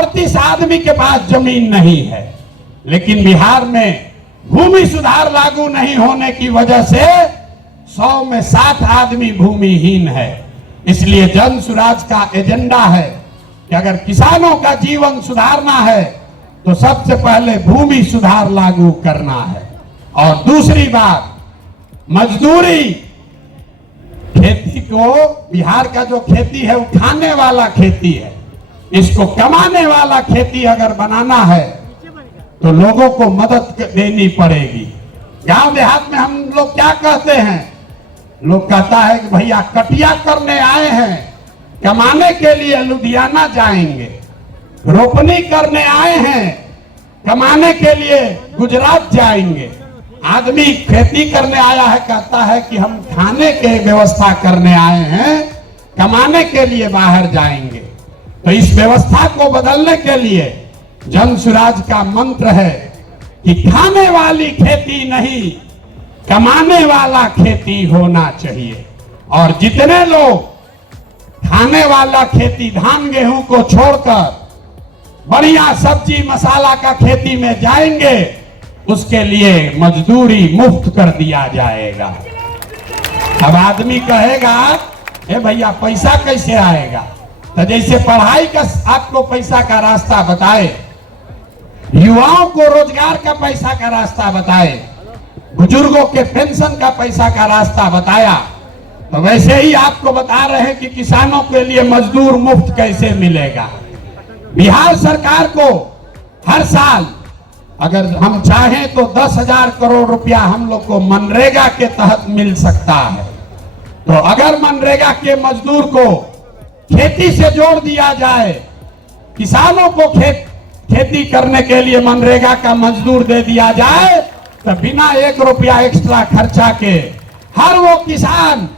38 आदमी के पास जमीन नहीं है, लेकिन बिहार में भूमि सुधार लागू नहीं होने की वजह से 100 में 7 आदमी भूमिहीन है। इसलिए जन सुराज का एजेंडा है कि अगर किसानों का जीवन सुधारना है तो सबसे पहले भूमि सुधार लागू करना है। और दूसरी बात, मजदूरी। खेती को, बिहार का जो खेती है वो खाने वाला खेती है, इसको कमाने वाला खेती अगर बनाना है तो लोगों को मदद देनी पड़ेगी। गांव देहात में हम लोग क्या कहते हैं, लोग कहता है कि भैया कटिया करने आए हैं, कमाने के लिए लुधियाना जाएंगे, रोपनी करने आए हैं, कमाने के लिए गुजरात जाएंगे। आदमी खेती करने आया है, कहता है कि हम खाने के व्यवस्था करने आए हैं, कमाने के लिए बाहर जाएंगे। तो इस व्यवस्था को बदलने के लिए जन सुराज का मंत्र है कि खाने वाली खेती नहीं, कमाने वाला खेती होना चाहिए। और जितने लोग खाने वाला खेती, धान गेहूं को छोड़कर बढ़िया सब्जी मसाला का खेती में जाएंगे, उसके लिए मजदूरी मुफ्त कर दिया जाएगा। अब आदमी कहेगा, ए भैया पैसा कैसे आएगा? तो जैसे पढ़ाई का आपको पैसा का रास्ता बताए, युवाओं को रोजगार का पैसा का रास्ता बताए, बुजुर्गों के पेंशन का पैसा का रास्ता बताया, तो वैसे ही आपको बता रहे हैं कि किसानों के लिए मजदूर मुफ्त कैसे मिलेगा। बिहार सरकार को हर साल अगर हम चाहें तो 10,000 करोड़ रुपया हम लोग को मनरेगा के तहत मिल सकता है। तो अगर मनरेगा के मजदूर को खेती से जोड़ दिया जाए, किसानों को खेती करने के लिए मनरेगा का मजदूर दे दिया जाए, तो बिना 1 रुपया एक्स्ट्रा खर्चा के हर वो किसान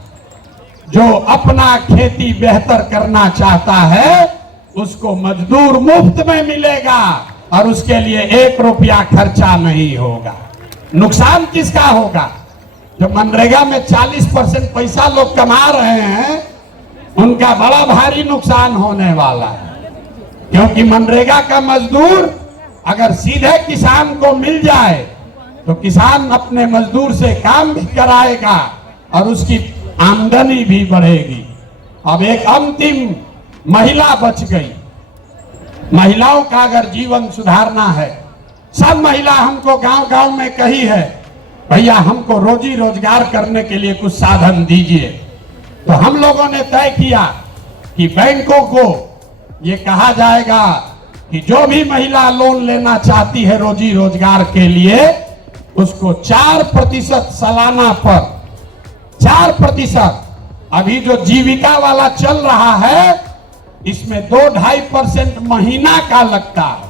जो अपना खेती बेहतर करना चाहता है उसको मजदूर मुफ्त में मिलेगा और उसके लिए 1 रुपया खर्चा नहीं होगा। नुकसान किसका होगा? जो मनरेगा में 40% पैसा लोग कमा रहे हैं, उनका बड़ा भारी नुकसान होने वाला है। क्योंकि मनरेगा का मजदूर अगर सीधे किसान को मिल जाए तो किसान अपने मजदूर से काम भी कराएगा और उसकी आमदनी भी बढ़ेगी। अब एक अंतिम महिला बच गई। महिलाओं का अगर जीवन सुधारना है, सब महिला हमको गांव-गांव में कही है, भैया हमको रोजी रोजगार करने के लिए कुछ साधन दीजिए। तो हम लोगों ने तय किया कि बैंकों को ये कहा जाएगा कि जो भी महिला लोन लेना चाहती है रोजी रोजगार के लिए, उसको 4% सालाना पर 4%, अभी जो जीविका वाला चल रहा है इसमें 2-2.5% महीना का लगता है,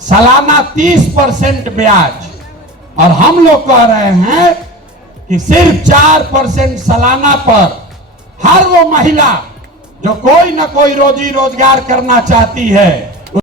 सालाना 30% ब्याज। और हम लोग कह रहे हैं कि सिर्फ 4% सालाना पर हर वो महिला जो कोई ना कोई रोजी रोजगार करना चाहती है